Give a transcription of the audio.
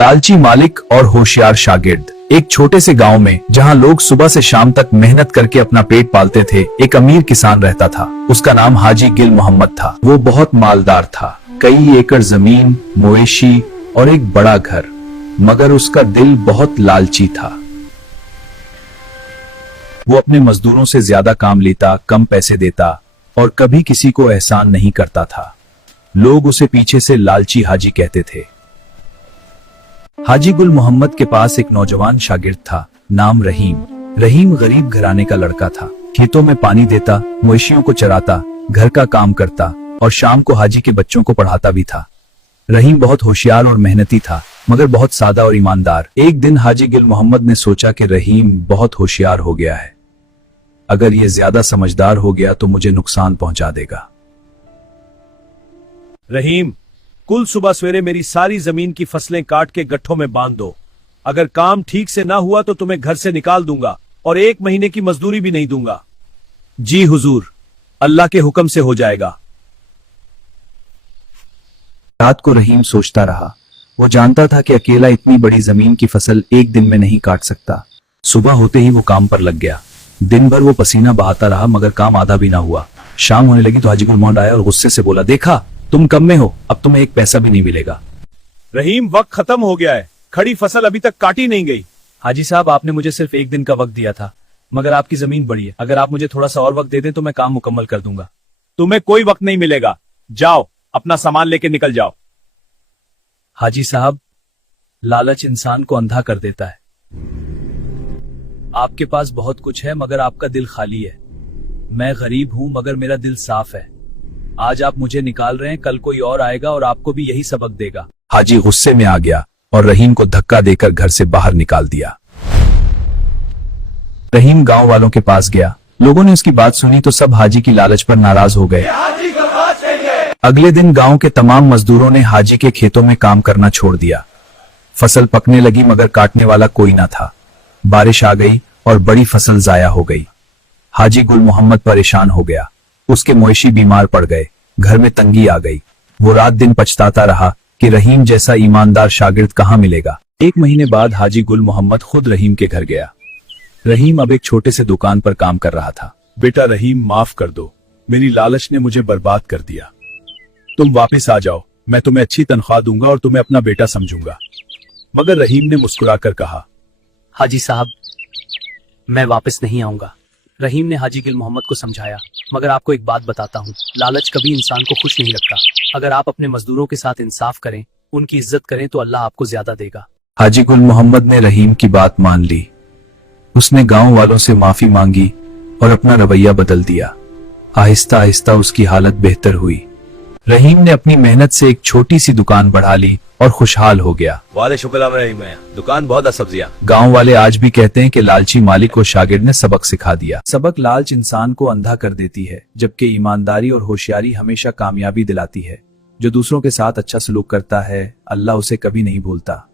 लालची मालिक और होशियार शागिर्द। एक छोटे से गांव में जहां लोग सुबह से शाम तक मेहनत करके अपना पेट पालते थे, एक अमीर किसान रहता था। उसका नाम हाजी गिल मोहम्मद था। वो बहुत मालदार था, कई एकड़ जमीन, मवेशी और एक बड़ा घर, मगर उसका दिल बहुत लालची था। वो अपने मजदूरों से ज्यादा काम लेता, कम पैसे देता और कभी किसी को एहसान नहीं करता था। लोग उसे पीछे से लालची हाजी कहते थे। हाजी गुल मोहम्मद के पास एक नौजवान शागिर्द था, नाम रहीम। रहीम गरीब घराने का लड़का था। खेतों में पानी देता, मवेशियों को चराता, घर का काम करता और शाम को हाजी के बच्चों को पढ़ाता भी था। रहीम बहुत होशियार और मेहनती था, मगर बहुत सादा और ईमानदार। एक दिन हाजी गिल मोहम्मद ने सोचा कि रहीम बहुत होशियार हो गया है, अगर ये ज्यादा समझदार हो गया तो मुझे नुकसान पहुंचा देगा। रहीम, कुल सुबह सवेरे मेरी सारी जमीन की फसलें काट के गट्ठों में बांध दो। अगर काम ठीक से ना हुआ तो तुम्हें घर से निकाल दूंगा और 1 महीने की मजदूरी भी नहीं दूंगा। जी हुजूर, अल्लाह के हुक्म से हो जाएगा। रात को रहीम सोचता रहा। वो जानता था कि अकेला इतनी बड़ी जमीन की फसल एक दिन में नहीं काट सकता। सुबह होते ही वो काम पर लग गया। दिन भर वो पसीना बहाता रहा, मगर काम आधा भी ना हुआ। शाम होने लगी तो हाजी गुल मोहम्मद आया और गुस्से से बोला, देखा तुम कम में हो, अब तुम्हें एक पैसा भी नहीं मिलेगा। रहीम, वक्त खत्म हो गया है, खड़ी फसल अभी तक काटी नहीं गई। हाजी साहब, आपने मुझे सिर्फ 1 दिन का वक्त दिया था, मगर आपकी जमीन बड़ी है। अगर आप मुझे थोड़ा सा और वक्त दे दें तो मैं काम मुकम्मल कर दूंगा। तुम्हें कोई वक्त नहीं मिलेगा, जाओ अपना सामान लेके निकल जाओ। हाजी साहब, लालच इंसान को अंधा कर देता है। आपके पास बहुत कुछ है मगर आपका दिल खाली है। मैं गरीब हूं मगर मेरा दिल साफ है। आज आप मुझे निकाल रहे हैं, कल कोई और आएगा और आपको भी यही सबक देगा। हाजी गुस्से में आ गया और रहीम को धक्का देकर घर से बाहर निकाल दिया। रहीम गांव वालों के पास गया। लोगों ने उसकी बात सुनी तो सब हाजी की लालच पर नाराज हो गए। अगले दिन गांव के तमाम मजदूरों ने हाजी के खेतों में काम करना छोड़ दिया। फसल पकने लगी मगर काटने वाला कोई ना था। बारिश आ गई और बड़ी फसल जाया हो गई। हाजी गुल मोहम्मद परेशान हो गया। उसके मवेशी बीमार पड़ गए, घर में तंगी आ गई। वो रात दिन पछताता रहा कि रहीम जैसा ईमानदार शागिर्द कहां मिलेगा। 1 महीने बाद हाजी गुल मोहम्मद खुद रहीम के घर गया। रहीम अब एक छोटे से दुकान पर काम कर रहा था। बेटा रहीम, माफ कर दो, मेरी लालच ने मुझे बर्बाद कर दिया। तुम वापस आ जाओ, मैं तुम्हें अच्छी तनख्वाह दूंगा और तुम्हें अपना बेटा समझूंगा। मगर रहीम ने मुस्कुराकर कहा, हाजी साहब, मैं वापस नहीं आऊंगा। रहीम ने हाजी गिल मोहम्मद को समझाया, मगर आपको एक बात बताता हूँ, लालच कभी इंसान को खुश नहीं रखता। अगर आप अपने मजदूरों के साथ इंसाफ करें, उनकी इज्जत करें तो अल्लाह आपको ज्यादा देगा। हाजी गुल मोहम्मद ने रहीम की बात मान ली। उसने गांव वालों से माफी मांगी और अपना रवैया बदल दिया। आहिस्ता आहिस्ता उसकी हालत बेहतर हुई। रहीम ने अपनी मेहनत से एक छोटी सी दुकान बढ़ा ली और खुशहाल हो गया। वाले शुक्र रहीम, दुकान बहुत है, सब्जियां। गांव वाले आज भी कहते हैं कि लालची मालिक को शागिर्द ने सबक सिखा दिया। सबक लालच इंसान को अंधा कर देती है, जबकि ईमानदारी और होशियारी हमेशा कामयाबी दिलाती है। जो दूसरों के साथ अच्छा सलूक करता है, अल्लाह उसे कभी नहीं भूलता।